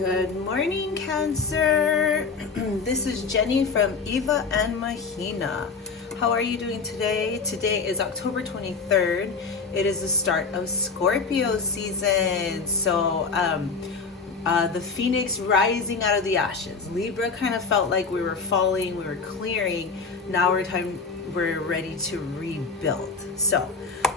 Good morning, Cancer. This is Jenny from Eva and Mahina. How are you doing today? Today is October 23rd. It is the start of Scorpio season. So the phoenix rising out of the ashes. Libra kind of felt like we were falling, we were clearing. Now we're ready to rebuild. So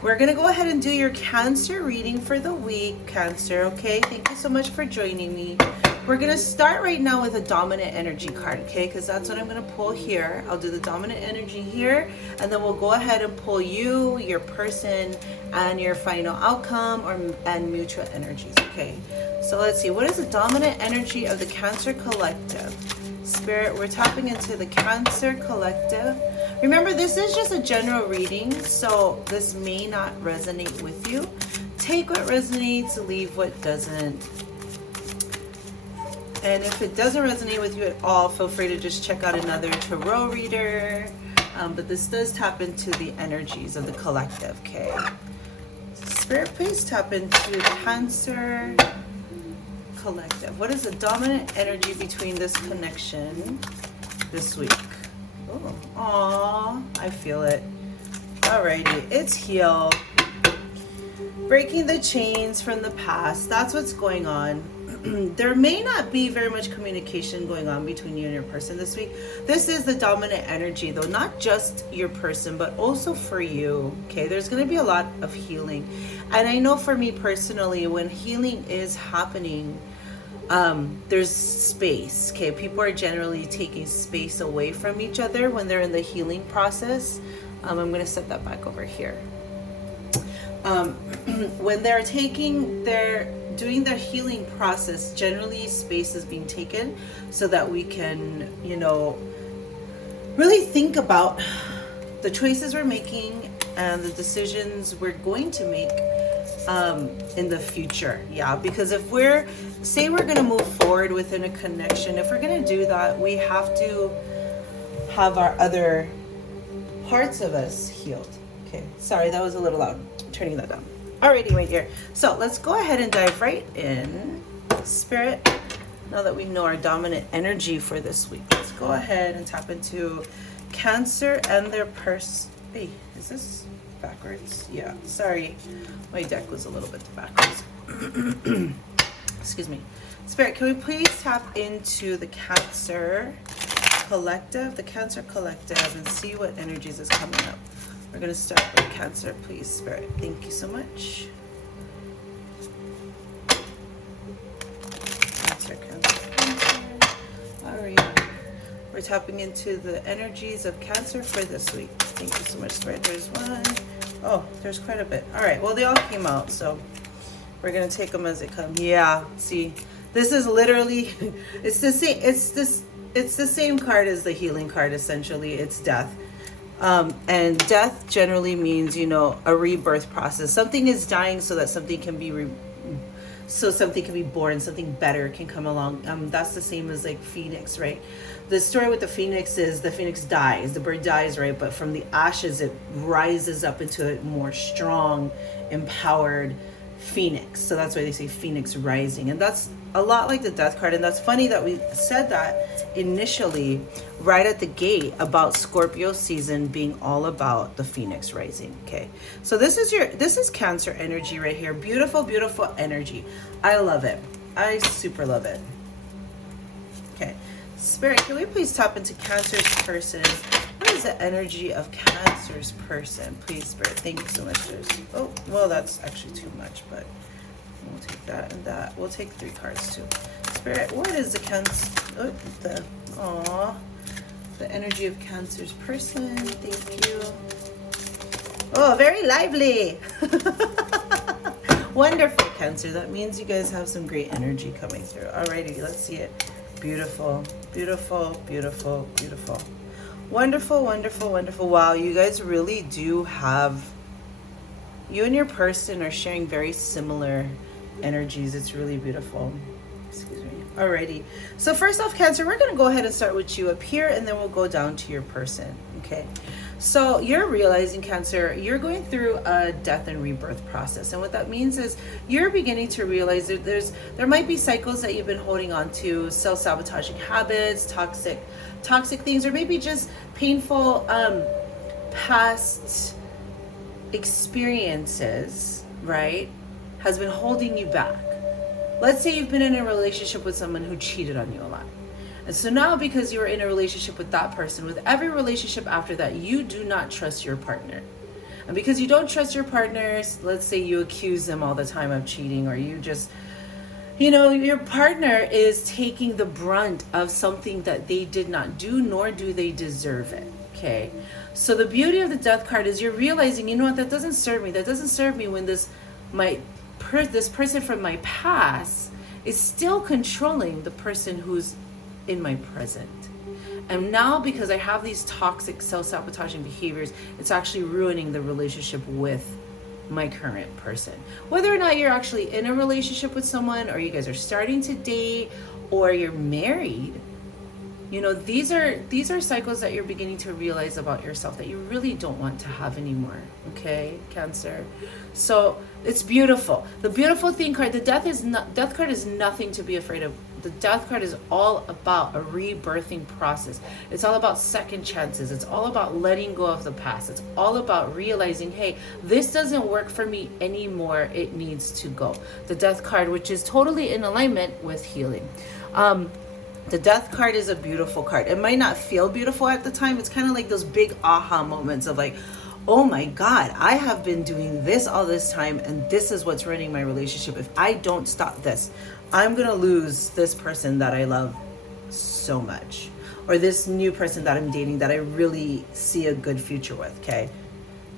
we're gonna go ahead and do your Cancer reading for the week, Cancer, okay? Thank you so much for joining me. We're gonna start right now with a dominant energy card, okay? Because that's what I'm gonna pull here. I'll do the dominant energy here, and then we'll go ahead and pull you, your person, and your final outcome and mutual energies, okay? So let's see, what is the dominant energy of the Cancer collective? Spirit, we're tapping into the Cancer collective. Remember, this is just a general reading, so this may not resonate with you. Take what resonates, leave what doesn't. And if it doesn't resonate with you at all, feel free to just check out another tarot reader. But this does tap into the energies of the collective, okay? Spirit, please tap into the Cancer collective. What is the dominant energy between this connection this week? Oh, aw, I feel it. Alrighty, it's healed. Breaking the chains from the past. That's what's going on. There may not be very much communication going on between you and your person this week. This is the dominant energy, though, not just your person, but also for you. Okay, there's going to be a lot of healing. And I know for me personally, when healing is happening, there's space. Okay, people are generally taking space away from each other when they're in the healing process. I'm going to set that back over here. When they're doing their healing process, generally space is being taken so that we can, really think about the choices we're making and the decisions we're going to make in the future. Yeah, because if we're going to move forward within a connection, if we're going to do that, we have to have our other parts of us healed. Okay, sorry, that was a little loud. I'm turning that down. Alrighty, right here. So let's go ahead and dive right in. Spirit, now that we know our dominant energy for this week, let's go ahead and tap into Cancer and their Hey, is this backwards? Yeah, sorry. My deck was a little bit backwards. Excuse me. Spirit, can we please tap into the Cancer collective, and see what energies is coming up? We're going to start with Cancer, please, Spirit. Thank you so much. Cancer. All right. We're tapping into the energies of Cancer for this week. Thank you so much, Spirit. There's one. Oh, there's quite a bit. All right. Well, they all came out, so we're going to take them as they come. Yeah. See, this is literally, it's the same. It's the same card as the healing card, essentially. It's death. And death generally means, a rebirth process. Something is dying so that something can be born, something better can come along. That's the same as like Phoenix, right? The story with the Phoenix is the Phoenix dies, the bird dies, right? But from the ashes, it rises up into a more strong, empowered Phoenix. So that's why they say Phoenix rising. And that's a lot like the death card. And that's funny that we said that initially right at the gate about Scorpio season being all about the Phoenix rising. Okay, so this is Cancer energy right here. Beautiful, beautiful energy. I love it. I super love it. Okay, Spirit, can we please tap into Cancer's person? What is the energy of Cancer's person? Please, Spirit. Thank you so much. Oh, well, that's actually too much, but we'll take that and that. We'll take 3 cards too. Spirit, what is the Cancer? The energy of Cancer's person. Thank you. Oh, very lively. Wonderful, Cancer. That means you guys have some great energy coming through. Alrighty, let's see it. Beautiful, beautiful, beautiful, beautiful. Wonderful, wonderful, wonderful. Wow, you guys really do have, you and your person are sharing very similar energies. It's really beautiful. Excuse me. Alrighty. So first off, Cancer, we're going to go ahead and start with you up here, and then we'll go down to your person. Okay. So you're realizing, Cancer, you're going through a death and rebirth process. And what that means is you're beginning to realize that there might be cycles that you've been holding on to, self-sabotaging habits, toxic things, or maybe just painful past experiences, right, has been holding you back. Let's say you've been in a relationship with someone who cheated on you a lot. And so now, because you were in a relationship with that person, with every relationship after that, you do not trust your partner. And because you don't trust your partners, let's say you accuse them all the time of cheating, or you just, your partner is taking the brunt of something that they did not do, nor do they deserve it. Okay. So the beauty of the Death card is you're realizing, you know what, that doesn't serve me. That doesn't serve me when this person from my past is still controlling the person who's in my present. And now, because I have these toxic self-sabotaging behaviors, it's actually ruining the relationship with my current person. Whether or not you're actually in a relationship with someone, or you guys are starting to date, or you're married, these are cycles that you're beginning to realize about yourself that you really don't want to have anymore. Okay, Cancer. So it's beautiful. The beautiful thing card, the Death card is nothing to be afraid of. The Death card is all about a rebirthing process. It's all about second chances. It's all about letting go of the past. It's all about realizing, hey, this doesn't work for me anymore. It needs to go. The Death card, which is totally in alignment with healing. The Death card is a beautiful card. It might not feel beautiful at the time. It's kind of like those big aha moments of like, oh my God, I have been doing this all this time, and this is what's ruining my relationship. If I don't stop this, I'm going to lose this person that I love so much, or this new person that I'm dating that I really see a good future with. Okay.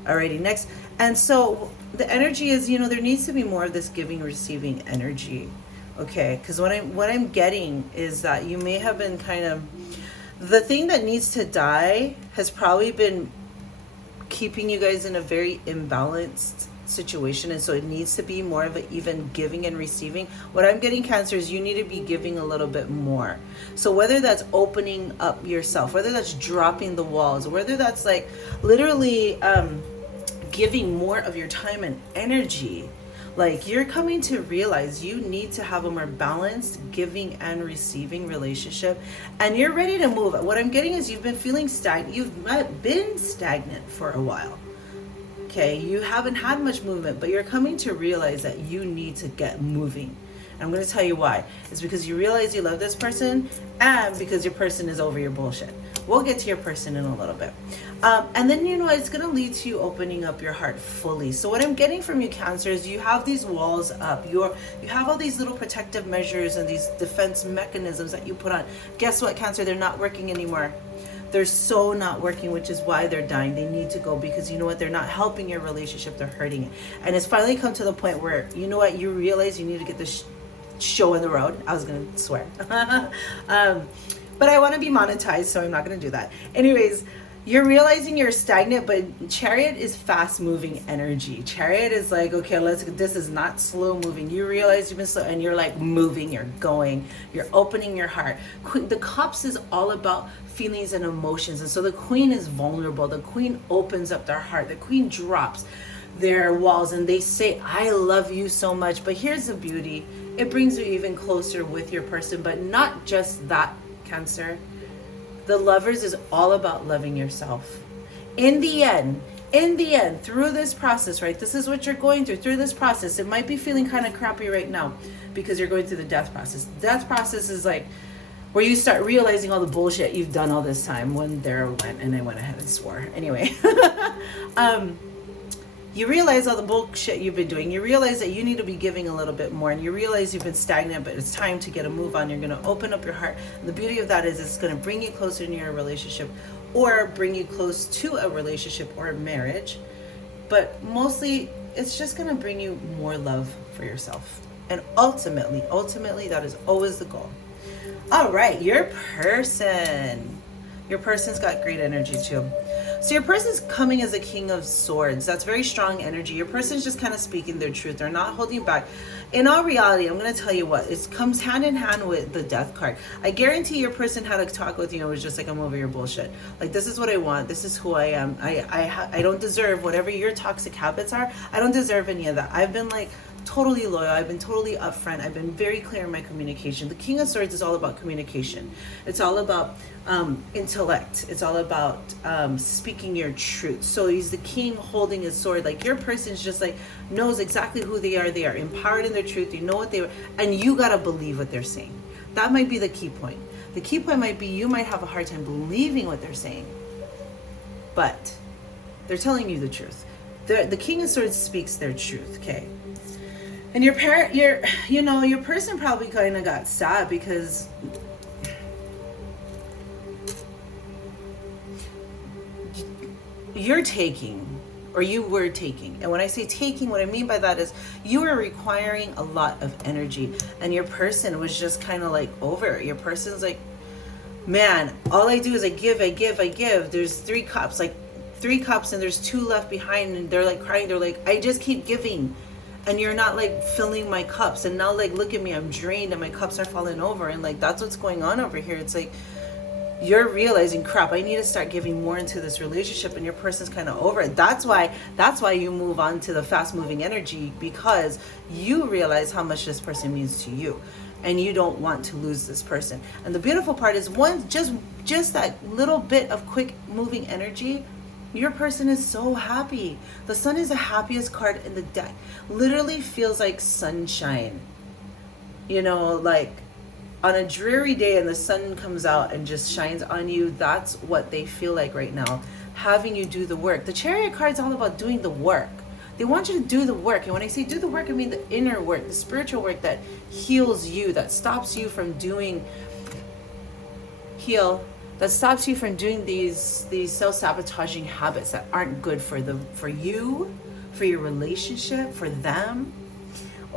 Alrighty, next. And so the energy is, there needs to be more of this giving, receiving energy. Okay, because what I'm getting is that you may have been the thing that needs to die has probably been keeping you guys in a very imbalanced situation, and so it needs to be more of an even giving and receiving. What I'm getting, Cancer, is you need to be giving a little bit more. So whether that's opening up yourself, whether that's dropping the walls, whether that's like literally giving more of your time and energy. Like, you're coming to realize you need to have a more balanced giving and receiving relationship, and you're ready to move. What I'm getting is you've been feeling stagnant. You've been stagnant for a while. Okay, you haven't had much movement, but you're coming to realize that you need to get moving. And I'm going to tell you why. It's because you realize you love this person, and because your person is over your bullshit. We'll get to your person in a little bit. And then, it's going to lead to you opening up your heart fully. So what I'm getting from you, Cancer, is you have these walls up. You have all these little protective measures and these defense mechanisms that you put on. Guess what, Cancer? They're not working anymore. They're so not working, which is why they're dying. They need to go, because you know what? They're not helping your relationship. They're hurting it. And it's finally come to the point where, you realize you need to get this show on the road. I was going to swear. But I want to be monetized, so I'm not going to do that. Anyways, you're realizing you're stagnant, but Chariot is fast moving energy. Chariot is like, okay, this is not slow moving. You realize you've been slow, and you're like moving, you're going, you're opening your heart. The Cups is all about feelings and emotions. And so the Queen is vulnerable. The Queen opens up their heart. The Queen drops their walls, and they say, I love you so much. But here's the beauty. It brings you even closer with your person, but not just that, Cancer. The Lovers is all about loving yourself. In the end, through this process, right? This is what you're going through this process. It might be feeling kind of crappy right now because you're going through the death process. Death process is like where you start realizing all the bullshit you've done all this time. When there went, and I went ahead and swore. Anyway, you realize all the bullshit you've been doing. You realize that you need to be giving a little bit more, and you realize you've been stagnant, but it's time to get a move on. You're going to open up your heart. And the beauty of that is it's going to bring you closer to your relationship, or bring you close to a relationship or a marriage. But mostly, it's just going to bring you more love for yourself. And ultimately, that is always the goal. All right, your person. Your person's got great energy too. So your person's coming as a King of Swords. That's very strong energy. Your person's just kind of speaking their truth. They're not holding back. In all reality, I'm going to tell you what, it comes hand in hand with the Death card. I guarantee your person had a talk with you and was just like, I'm over your bullshit. Like, this is what I want. This is who I am. I don't deserve whatever your toxic habits are. I don't deserve any of that. I've been like totally loyal. I've been totally upfront. I've been very clear in my communication. The King of Swords is all about communication. It's all about intellect. It's all about speaking your truth. So he's the king holding his sword. Like, your person's just like knows exactly who they are. They are empowered in their truth. You know what they were, and you gotta believe what they're saying. That might be the key point. The key point might be you might have a hard time believing what they're saying, but they're telling you the truth. The King of Swords speaks their truth. Okay. And your person probably kind of got sad because you're taking, or you were taking. And when I say taking, what I mean by that is you were requiring a lot of energy, and your person was just kind of like over it. Your person's like, man, all I do is I give. There's 3 cups, like 3 cups, and there's 2 left behind, and they're like crying. They're like, I just keep giving, and you're not like filling my cups. And now, like, look at me, I'm drained and my cups are falling over. And like, that's what's going on over here. It's like, you're realizing, crap, I need to start giving more into this relationship, and your person's kind of over it. That's why you move on to the fast moving energy, because you realize how much this person means to you, and you don't want to lose this person. And the beautiful part is, just that little bit of quick moving energy, your person is so happy. The Sun is the happiest card in the deck. Literally feels like sunshine. You know, like on a dreary day and the sun comes out and just shines on you. That's what they feel like right now, having you do the work. The Chariot card is all about doing the work. They want you to do the work. And when I say do the work, I mean the inner work, the spiritual work that heals you, that stops you from doing these self-sabotaging habits that aren't good for you, for your relationship, for them.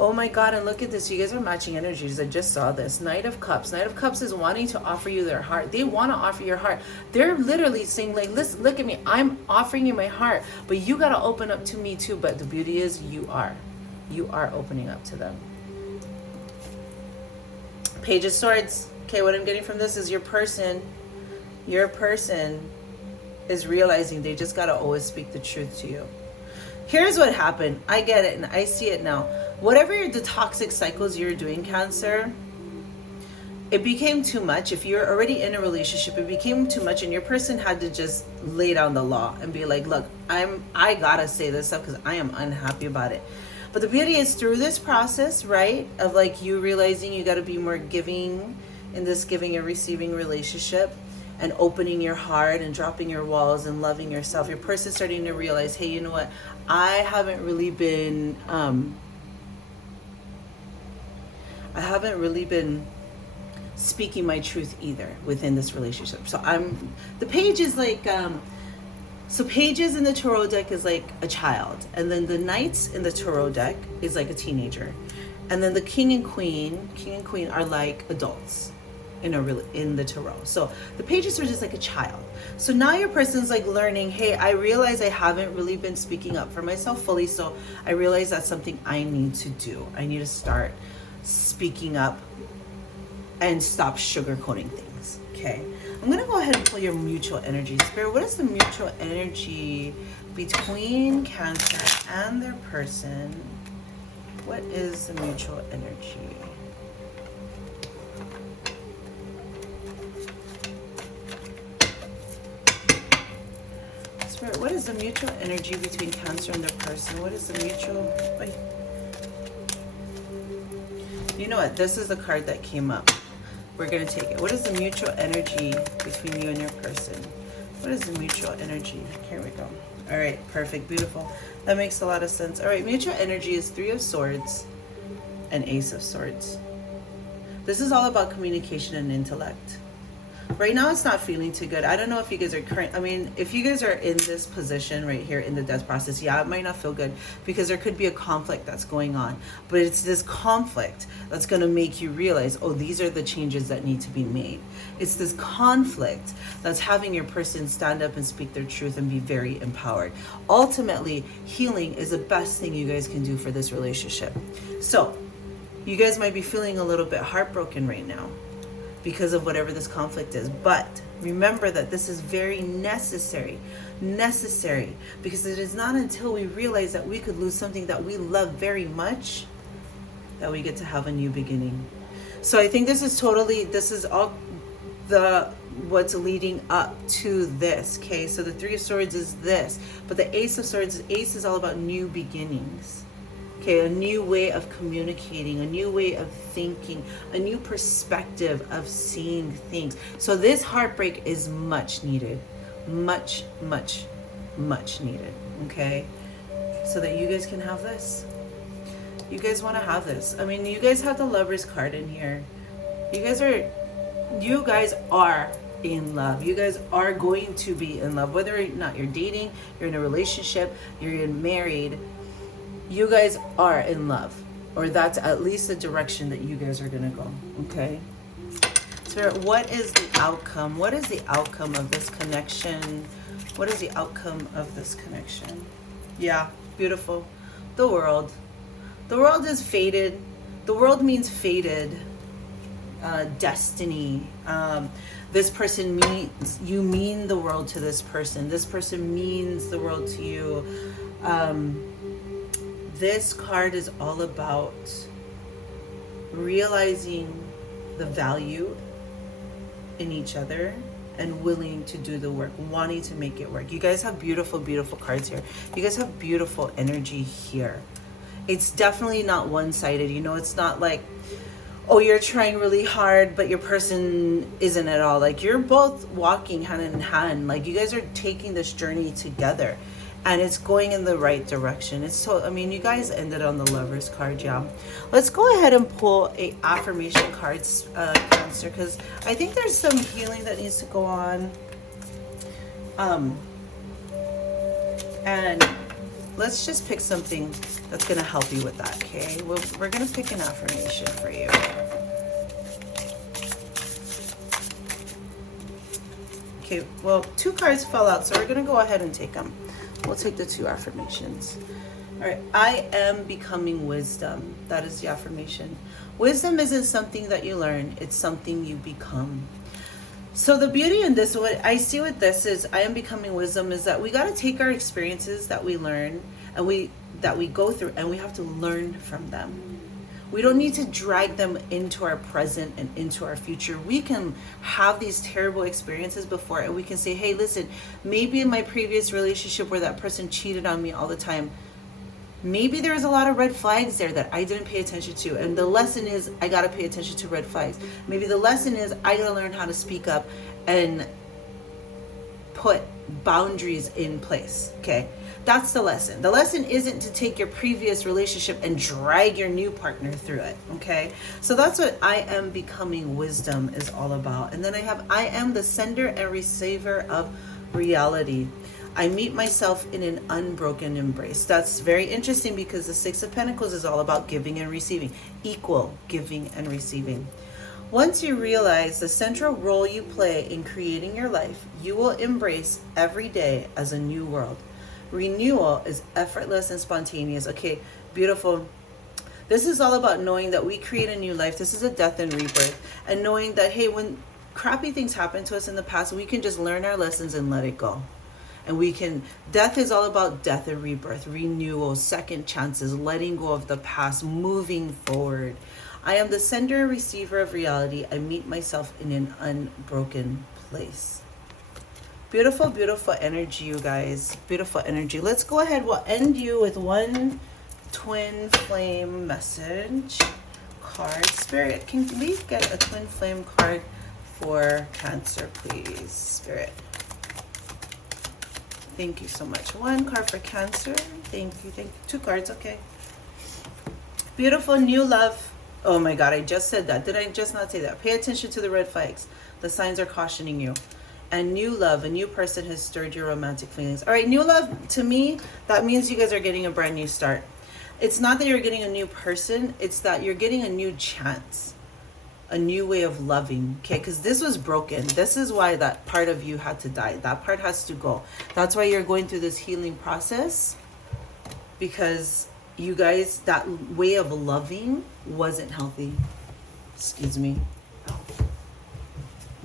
Oh my God, and look at this. You guys are matching energies. I just saw this. Knight of Cups. Knight of Cups is wanting to offer you their heart. They want to offer your heart. They're literally saying, like, listen, look at me. I'm offering you my heart, but you got to open up to me too. But the beauty is you are opening up to them. Page of Swords. Okay, what I'm getting from this is your person is realizing they just got to always speak the truth to you. Here's what happened. I get it and I see it now. Whatever the toxic cycles you're doing, Cancer, it became too much. If you're already in a relationship, it became too much, and your person had to just lay down the law and be like, look, I gotta say this stuff because I am unhappy about it. But the beauty is, through this process, right, of like you realizing you got to be more giving in this giving and receiving relationship, and opening your heart and dropping your walls and loving yourself, your person's starting to realize, hey, you know what? I haven't really been speaking my truth either within this relationship. So the page is like, so pages in the tarot deck is like a child, and then the knights in the tarot deck is like a teenager, and then the king and queen are like adults in the tarot. So the pages are just like a child. So now your person's like learning, hey, I realize I haven't really been speaking up for myself fully, so I realize that's something I need to do. I need to start speaking up and stop sugarcoating things. Okay, I'm gonna go ahead and pull your mutual energy. Spirit, what is the mutual energy between Cancer and their person? What is the mutual energy? Spirit, what is the mutual energy between Cancer and their person? What is the mutual... Wait. You know what? This is the card that came up. We're going to take it. What is the mutual energy between you and your person? What is the mutual energy? Here we go. All right. Perfect. Beautiful. That makes a lot of sense. All right. Mutual energy is 3 of Swords and Ace of Swords. This is all about communication and intellect. Right now it's not feeling too good. I don't know if you guys are current. I mean, if you guys are in this position right here in the death process, yeah, it might not feel good because there could be a conflict that's going on. But it's this conflict that's going to make you realize, oh, these are the changes that need to be made. It's this conflict that's having your person stand up and speak their truth and be very empowered. Ultimately, healing is the best thing you guys can do for this relationship. So, you guys might be feeling a little bit heartbroken right now because of whatever this conflict is. But remember that this is very necessary, because it is not until we realize that we could lose something that we love very much that we get to have a new beginning. So I think this is all what's leading up to this, okay? So the Three of Swords is this, but the Ace of Swords, Ace is all about new beginnings. Okay, a new way of communicating, a new way of thinking, a new perspective of seeing things. So this heartbreak is much needed, much needed, okay? So that you guys can have this. You guys want to have this. I mean, you guys have the Lovers card in here. You guys are in love. You guys are going to be in love. Whether or not you're dating, you're in a relationship, you're married, you guys are in love, or that's at least the direction that you guys are gonna go, okay? Spirit, what is the outcome? What is the outcome of this connection? What is the outcome of this connection? Yeah, beautiful. The World. The World is fated. The World means fated. Destiny. This person means, you mean the world to this person. This person means the world to you. This card is all about realizing the value in each other and willing to do the work, wanting to make it work. You guys have beautiful cards here. You guys have beautiful energy here. It's definitely not one-sided. You know, it's not like, oh, you're trying really hard, but your person isn't at all. Like, you're both walking hand in hand. Like, you guys are taking this journey together. And it's going in the right direction. I mean, you guys ended on the Lovers card, yeah. Let's go ahead and pull a affirmation cards, Cancer, because I think there's some healing that needs to go on. And let's just pick something that's going to help you with that, okay? We're going to pick an affirmation for you. Okay, well, 2 cards fell out, so we're going to go ahead and take them. We'll take the 2 affirmations. All right, I am becoming wisdom. That is the affirmation. Wisdom isn't something that you learn, it's something you become. So the beauty in this, what I see with this is, I am becoming wisdom, is that we got to take our experiences that we learn and that we go through, and we have to learn from them. We don't need to drag them into our present and into our future. We can have these terrible experiences before, and we can say, hey, listen, maybe in my previous relationship where that person cheated on me all the time, maybe there was a lot of red flags there that I didn't pay attention to. And the lesson is, I got to pay attention to red flags. Maybe the lesson is, I got to learn how to speak up and put boundaries in place, okay? That's the lesson. The lesson isn't to take your previous relationship and drag your new partner through it, okay? So that's what I am becoming wisdom is all about. And then I have, I am the sender and receiver of reality. I meet myself in an unbroken embrace. That's very interesting because the 6 of Pentacles is all about giving and receiving, equal giving and receiving. Once you realize the central role you play in creating your life, you will embrace every day as a new world. Renewal is effortless and spontaneous. Okay, beautiful. This is all about knowing that we create a new life. This is a death and rebirth. And knowing that, hey, when crappy things happen to us in the past, we can just learn our lessons and let it go. And death is all about death and rebirth, renewal, second chances, letting go of the past, moving forward. I am the sender and receiver of reality. I meet myself in an unbroken place. Beautiful, beautiful energy, you guys. Beautiful energy. Let's go ahead. We'll end you with one twin flame message card. Spirit, can we get a twin flame card for Cancer, please? Spirit. Thank you so much. One card for Cancer. Thank you. Thank you. 2 cards. Okay. Beautiful new love. Oh my God, I just said that. Did I just not say that? Pay attention to the red flags. The signs are cautioning you. And new love, a new person has stirred your romantic feelings. All right, new love, to me, that means you guys are getting a brand new start. It's not that you're getting a new person, it's that you're getting a new chance, a new way of loving, okay? Because this was broken. This is why that part of you had to die. That part has to go. That's why you're going through this healing process, because you guys, that way of loving wasn't healthy. Excuse me.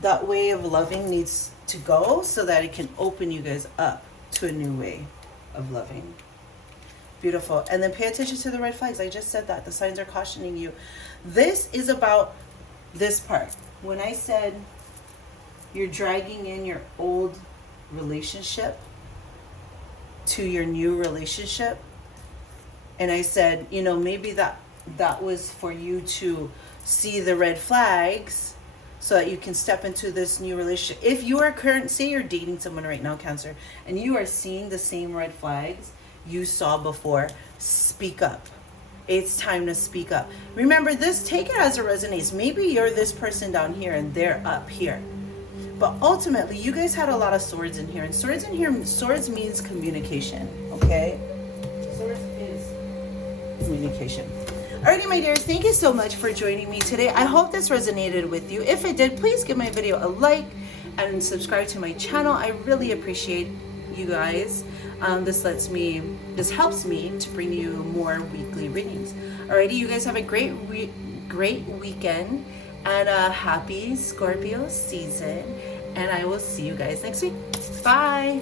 That way of loving needs to go so that it can open you guys up to a new way of loving. Beautiful. And then pay attention to the red flags. I just said that. The signs are cautioning you. This is about this part. When I said you're dragging in your old relationship to your new relationship, and I said, you know, maybe that was for you to see the red flags so that you can step into this new relationship. If you are say you're dating someone right now, Cancer, and you are seeing the same red flags you saw before, speak up. It's time to speak up. Remember this, take it as it resonates. Maybe you're this person down here and they're up here. But ultimately, you guys had a lot of swords in here. And swords means communication, okay? Swords is communication. Alrighty, my dears, thank you so much for joining me today. I hope this resonated with you. If it did, please give my video a like and subscribe to my channel. I really appreciate you guys. This helps me to bring you more weekly readings. Alrighty, you guys have a great weekend and a happy Scorpio season. And I will see you guys next week. Bye.